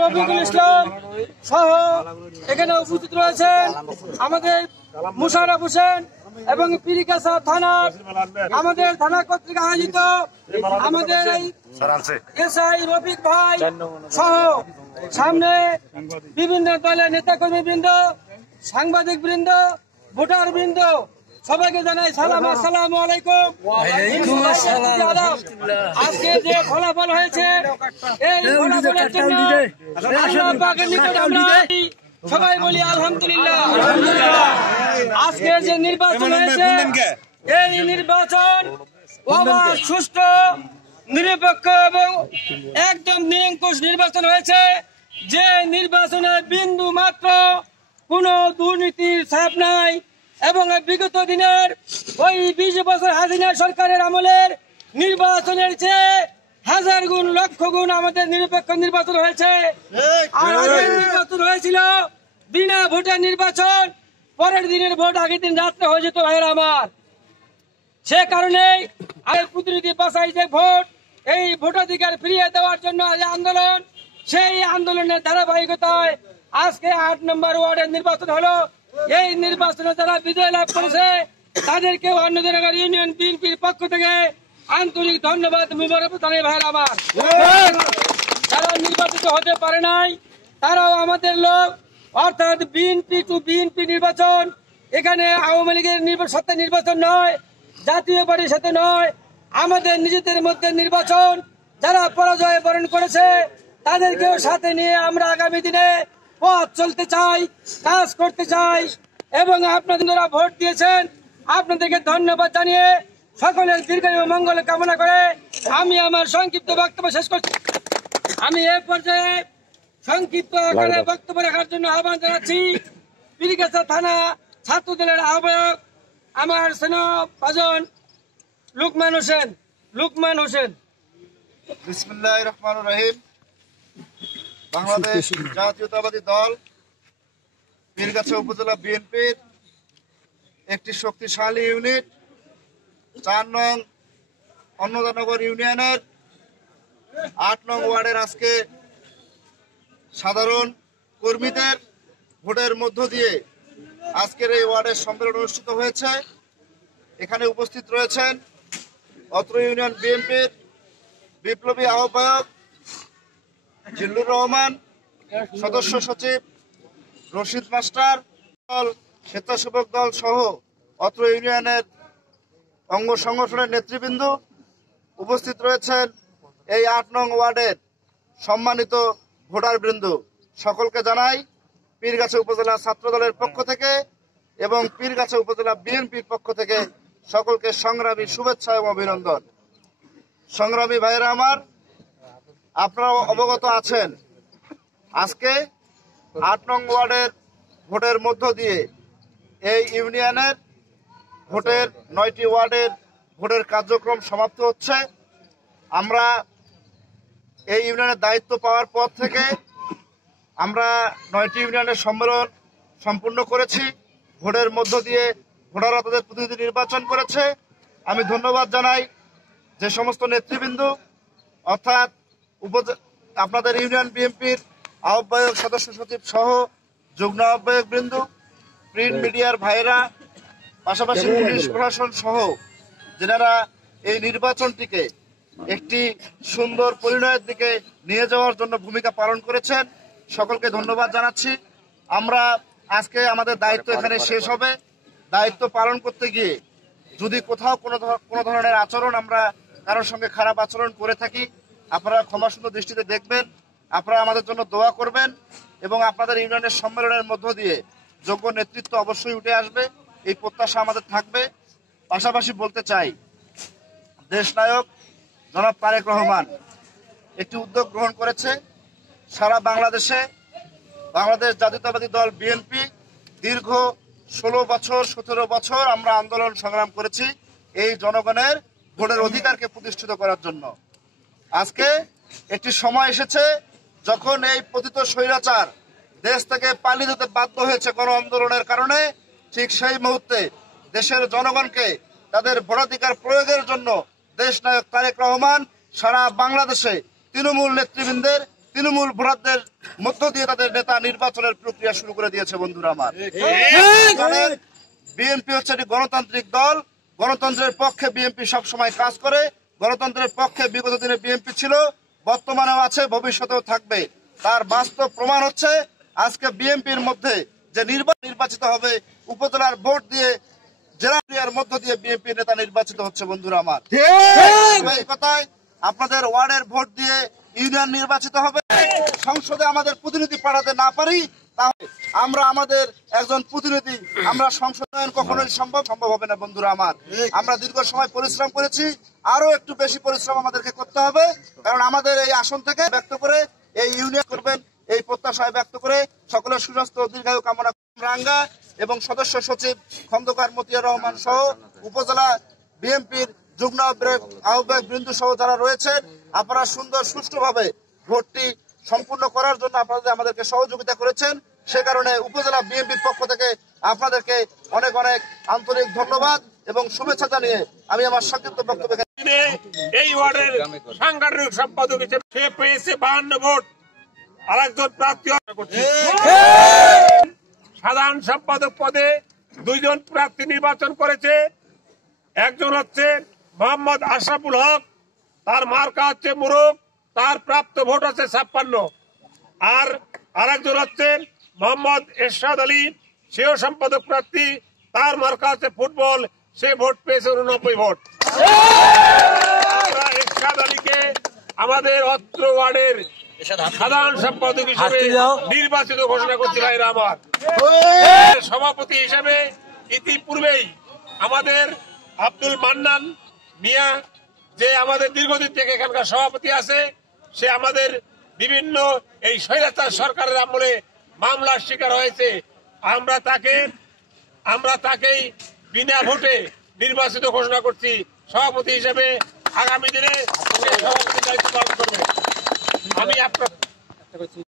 রফিকুল ইসলাম সহ এখানে উপস্থিত রয়েছেন আমাদের মুশারফ হোসেন এবং পীরগাছা থানার আমাদের থানা কর্তৃক আয়োজিত আমাদের এসআই রফিক ভাই সহ সামনে বিভিন্ন দলের নেতাকর্মী বৃন্দ, সাংবাদিক বৃন্দ, ভোটার বৃন্দ, সবাইকে জানাই সালাম, আসসালামু আলাইকুম। আজকে যে ফলাফল হয়েছে এই ফলাফলের জন্য আল্লাহ পাকের নিকট আমরা সবাই বলি আলহামদুলিল্লাহ। আজকে যে নির্বাচন হয়েছে এই নির্বাচন অবাধ, সুষ্ঠু, নিরপেক্ষ এবং একদম নিরঙ্কুশ নির্বাচন হয়েছে। যে নির্বাচনে বিন্দু মাত্র কোনো দুর্নীতির ছাপ নাই এবং বিগত দিনের ওই 20 বছর হাসিনা সরকারের আমলের নির্বাচনের চেয়ে হাজার গুণ, লক্ষ গুণ আমাদের নিরপেক্ষ নির্বাচন হয়েছে। আর আগের নির্বাচন হয়েছিল বিনা ভোটের নির্বাচন, পরের দিনের ভোট আগের দিন রাত্রে হয়ে যেত ভাইয়েরা আমার। সে কারণে প্রতিনিধি বাছাই যে ভোট, এই ভোটাধিকার ফিরিয়ে দেওয়ার জন্য যে আন্দোলন, সেই আন্দোলনের ধারাবাহিকতায় আজকে 8 নম্বর ওয়ার্ডের নির্বাচন হলো। এই নির্বাচনে যারা বিজয় লাভ করেছে তাদেরকেও অন্যজনগর ইউনিয়ন বিএনপির পক্ষ থেকে আন্তরিক ধন্যবাদ, মুবারক জানাই ভাইয়েরা আমার। যারা নির্বাচিত হতে পারে নাই তারাও আমাদের লোক, অর্থাৎ বিএনপি টু বিএনপি নির্বাচন। এখানে আওয়ামী লীগের সত্তা নির্বাচন নয়, জাতীয় পার্টির সাথে নয়, আমাদের নিজেদের মধ্যে নির্বাচন। যারা পরাজয় বরণ করেছে তাদেরকেও সাথে নিয়ে আমরা আগামী দিনে পথ চলতে চাই, কাজ করতে চাই। এবং আপনারা ভোট দিয়েছেন, আপনাদেরকে ধন্যবাদ জানিয়ে সকলের দীর্ঘায়ু মঙ্গল কামনা করে আমি আমার সংক্ষিপ্ত বক্তব্য শেষ করছি। আমি এ পর্যায়ে সংক্ষিপ্ত আকারে বক্তব্য রাখার জন্য আহ্বান জানাচ্ছি পীরগাছা থানা ছাত্র দলের আহ্বায়ক আমার স্নেহভাজন লুকমান হোসেন। বিসমিল্লাহির রহমানির রহিম। বাংলাদেশ জাতীয়তাবাদী দল পীরগাছা উপজেলা বিএনপির একটি শক্তিশালী ইউনিট 4 নং অন্নদানগর ইউনিয়নের 8 নং ওয়ার্ডের আজকে সাধারণ কর্মীদের ভোটের মধ্য দিয়ে আজকের এই ওয়ার্ডের সম্মেলন অনুষ্ঠিত হয়েছে। এখানে উপস্থিত রয়েছেন অত্র ইউনিয়ন বিএনপির বিপ্লবী আহ্বায়ক জিল্লুর রহমান, সদস্য সচিব রশিদ মাস্টার, দল স্বেচ্ছাসেবক দল সহ অত্র ইউনিয়নের অঙ্গ সংগঠনের নেতৃবৃন্দ উপস্থিত রয়েছেন। এই 8 নং ওয়ার্ডের সম্মানিত ভোটারবৃন্দ, সকলকে জানাই পীরগাছা উপজেলা ছাত্র দলের পক্ষ থেকে এবং পীরগাছা উপজেলা বিএনপির পক্ষ থেকে সকলকে সংগ্রামী শুভেচ্ছা এবং অভিনন্দন। সংগ্রামী ভাইয়েরা আমার, আপনারা অবগত আছেন আজকে 8 নং ওয়ার্ডের ভোটের মধ্য দিয়ে এই ইউনিয়নের ভোটের 9টি ওয়ার্ডের ভোটের কার্যক্রম সমাপ্ত হচ্ছে। আমরা এই ইউনিয়নের দায়িত্ব পাওয়ার পর থেকে আমরা 9টি ইউনিয়নের সম্মেলন সম্পূর্ণ করেছি। ভোটের মধ্য দিয়ে ভোটাররা তাদের প্রতিনিধি নির্বাচন করেছে। আমি ধন্যবাদ জানাই যে সমস্ত নেতৃবৃন্দ, অর্থাৎ আপনাদের ইউনিয়ন বিএনপির আহ্বায়ক, সদস্য সচিব সহ যুগ্ম আহ্বায়ক বৃন্দ, প্রিন্ট মিডিয়ার ভাইরা, পাশাপাশি পুলিশ প্রশাসন সহ যারা এই নির্বাচনটিকে একটি সুন্দর পরিণয়ের দিকে নিয়ে যাওয়ার জন্য ভূমিকা পালন করেছেন, সকলকে ধন্যবাদ জানাচ্ছি। আমরা আজকে আমাদের দায়িত্ব এখানে শেষ হবে। দায়িত্ব পালন করতে গিয়ে যদি কোথাও কোনো ধরনের আচরণ, আমরা কারোর সঙ্গে খারাপ আচরণ করে থাকি, আপনারা ক্ষমাসুন্দর দৃষ্টিতে দেখবেন, আপনারা আমাদের জন্য দোয়া করবেন এবং আপনাদের ইউনিয়নের সম্মেলনের মধ্য দিয়ে যোগ্য নেতৃত্ব অবশ্যই উঠে আসবে, এই প্রত্যাশা আমাদের থাকবে। পাশাপাশি বলতে চাই, দেশনায়ক জনাব তারেক রহমান একটি উদ্যোগ গ্রহণ করেছে। সারা বাংলাদেশে বাংলাদেশ জাতীয়তাবাদী দল বিএনপি দীর্ঘ 16 বছর 17 বছর আমরা আন্দোলন সংগ্রাম করেছি এই জনগণের ভোটের অধিকারকে প্রতিষ্ঠিত করার জন্য। আজকে একটি সময় এসেছে যখন এই পতিত স্বৈরাচার দেশ থেকে পালিয়ে যেতে বাধ্য হয়েছে গণ আন্দোলনের কারণে। ঠিক সেই মুহূর্তে দেশের জনগণকে তাদের ভোটাধিকার প্রয়োগের জন্য দেশনায়ক তারেক রহমান সারা বাংলাদেশে তৃণমূল নেতৃবৃন্দের তৃণমূল ভোটারদের মধ্য দিয়ে তাদের নেতা নির্বাচনের প্রক্রিয়া শুরু করে দিয়েছে বন্ধুরা আমার। বিএনপি হচ্ছে একটি গণতান্ত্রিক দল, গণতন্ত্রের পক্ষে বিএনপি সবসময় কাজ করে, গণতন্ত্রের পক্ষে বিগত দিনে বিএনপি ছিল, বর্তমানেও আছে, ভবিষ্যতেও থাকবে। তার বাস্তব প্রমাণ হচ্ছে আজকে বিএনপির মধ্যে যে নির্বাচিত হবে উপজেলার ভোট দিয়ে, জেলার মধ্য দিয়ে বিএনপি নেতা নির্বাচিত হচ্ছে বন্ধুরা আমার। এই কথায় আপনাদের ওয়ার্ডের ভোট দিয়ে ইউনিয়ন নির্বাচিত হবে। সংসদে আমাদের প্রতিনিধি পাঠাতে না পারি তাহলে আমরা আমাদের একজন প্রতিনিধি আমরা সংসদায়ন কখনোই সম্ভব হবে না বন্ধুরা আমার। আমরা দীর্ঘ সময় পরিশ্রম করেছি, আরো একটু বেশি পরিশ্রম আমাদেরকে করতে হবে, কারণ আমাদের এই আসন থেকে ব্যক্ত করে এই ইউনিয়ন করবেন এই প্রত্যাশায় ব্যক্ত করে সকলের সুস্বাস্থ্য ও দীর্ঘায়ু কামনা রাঙ্গা এবং সদস্য সচিব খন্দকার মতিয়ার রহমান সহ উপজেলা বিএনপির যুগ্ম আহ্বায়ক বৃন্দু সহ যারা রয়েছেন, আপনারা সুন্দর সুষ্ঠুভাবে ভোটটি সম্পূর্ণ করার জন্য আপনাদের আমাদেরকে সহযোগিতা করেছেন। সে কারণে উপজেলা বিএনপির পক্ষ থেকে আপনাদেরকে অনেক অনেক আন্তরিক ধন্যবাদ এবং শুভেচ্ছা জানিয়ে আমি আমার সংক্ষিপ্ত বক্তব্য এই ওয়ার্ডের সাংগঠনিক সম্পাদক হিসেবে সে পেয়েছে 52 ভোট, আরেকজন প্রার্থী সাধারণ সম্পাদক পদে 2 জন প্রার্থী নির্বাচন করেছে। একজন হচ্ছে মোহাম্মদ আশরাফুল হক, তার মার্কা হচ্ছে মোরগ, তার প্রাপ্ত ভোট হচ্ছে 56। আর আরেকজন হচ্ছে মোহাম্মদ এরশাদ আলী, সেও সম্পাদক প্রার্থী, তার মার্কা হচ্ছে ফুটবল, সে ভোট পেয়েছে 89 ভোট। আমরা এরশাদ আলীকে আমাদের অত্র ওয়ার্ডের সাধারণ সম্পাদক হিসেবে নির্বাচিত ঘোষণা করছি ভাইরা আমার। সভাপতি হিসেবে ইতিপূর্বেই আমাদের আব্দুল মান্নান মিয়া, যে আমাদের দীর্ঘদিন থেকে এখানকার সভাপতি আছে, সে আমাদের বিভিন্ন এই স্বৈরাচার সরকারের আমলে মামলার শিকার হয়েছে। আমরা তাকেই বিনা ভোটে নির্বাচিত ঘোষণা করছি সভাপতি হিসেবে। আগামী দিনে সভাপতির দায়িত্ব পালন করবে। আমি আপনার